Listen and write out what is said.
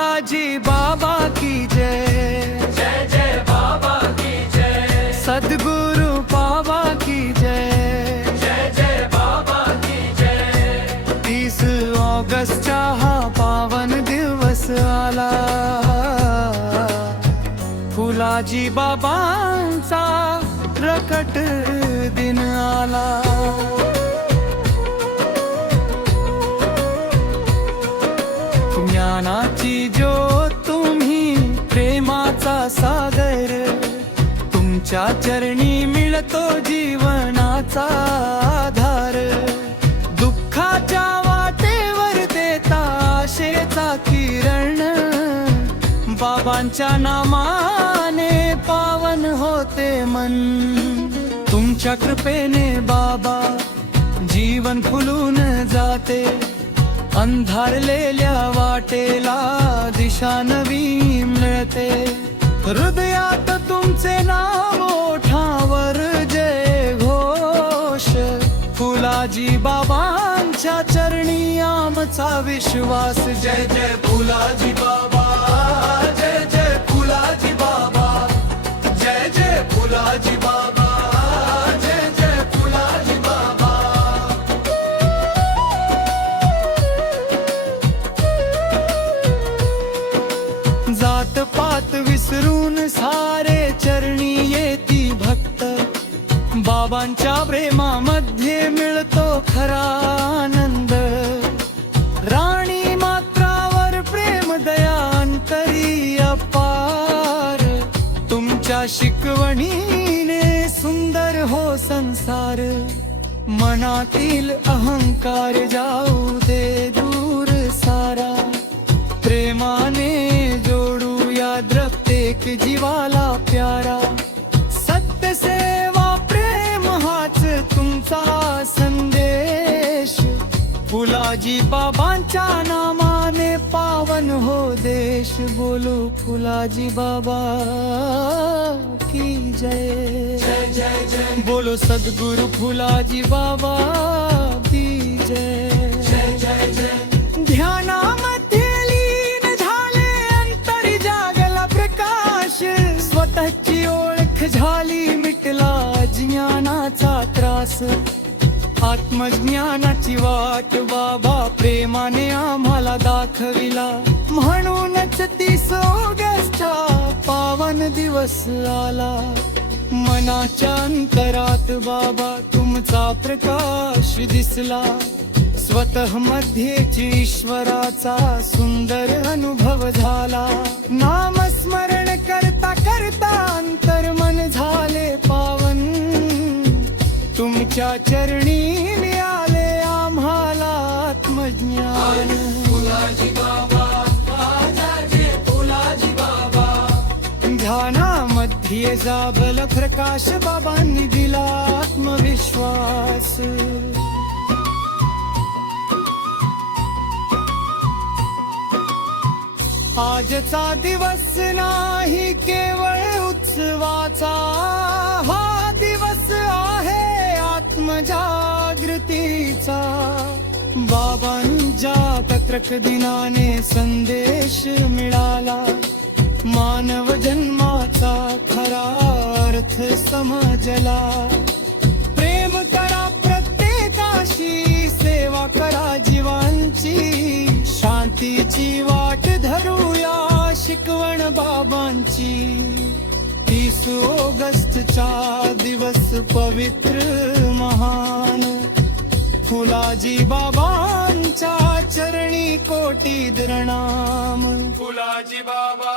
फुलाजी बाबा की जय, जय जय बाबा की जय, सद्गुरु बाबा की जय, जय जय बाबा की जय। 30 ऑगस्टचा हा पावन दिवस आला, फुलाजी बाबांचा प्रकट दिन आला। ज्ञानाची ज्योत तुम्ही, प्रेमाचा सागर, तुमच्या चरणी मिळतो जीवनाचा आधार। दुःखाच्या वाटेवर देता आशेचा किरण, बाबांच्या नामाने पावन होते मन। तुमच्या कृपेने बाबा जीवन खुलून जाते, अंधारलेल्या वाटेला दिशा नवी मिळते। हृदयात तुमचे नाव ओठावर जय घोष, फुलाजी बाबांच्या चरणी आमचा विश्वास। जय जय फुलाजी बाबा, जय जय फुलाजी बाबा, जय जय फुलाजी बाबा, जय जय फुलाजी बाबा। जात पात विसरून सारे चरणी येती भक्त, बाबांच्या प्रेमामध्ये मिळतो खरा आनंद। राणी मात्रावर प्रेम दया अंतरी अपार, तुमच्या शिकवणीने सुंदर हो संसार। मनातील अहंकार जाऊ दे दूर सारा, प्रेमाने जोडूया प्रत्येक जीवाला प्यारा। सत्य सेवा प्रेम हाच तुमचा संदेश, फुलाजी बाबांच्या नामाने पावन हो देश। बोलो फुलाजी बाबा की जय, जय जय जय, बोलो सद्गुरु फुलाजी बाबा की जय, जय जय जय। ध्यानामध्ये लीन झाले अंतरी जागला प्रकाश, स्वतःची ओळख झाली मिटला ज्ञानाचा त्रास। आत्मज्ञानाची वाट बाबा प्रेमाने आम्हाला दाखविला, म्हणूनच 30 ऑगस्टचा पावन दिवस आला। मनाच्या अंतरात बाबा तुमचा प्रकाश दिसला, स्वतः मध्येच ईश्वराचा सुंदर अनुभव झाला। नामस्मरण करता करता अंतर्मन झाले पावन, तुमच्या चरणी मिळाले आम्हाला आत्मज्ञान। फुलाजी बाबा, जय जय फुलाजी बाबा। ध्यानामध्ये जाबल प्रकाश, बाबांनी दिला आत्मविश्वास। आजचा दिवस नाही केवळ उत्सवाचा, हा दिवस आहे आत्मजागृतीचा। बाबांच्या पत्रक दिनाने संदेश मिळाला, मानव जन्माचा खरा अर्थ समजला। प्रेम करा प्रत्येकाशी, सेवा करा जीवांची, शांतीची वाट धरूया शिकवण बाबांची। 30 ऑगस्टचा दिवस पवित्र महान, फुलाजी बाबांच्या चरणी कोटी प्रणाम। फुलाजी बाबा,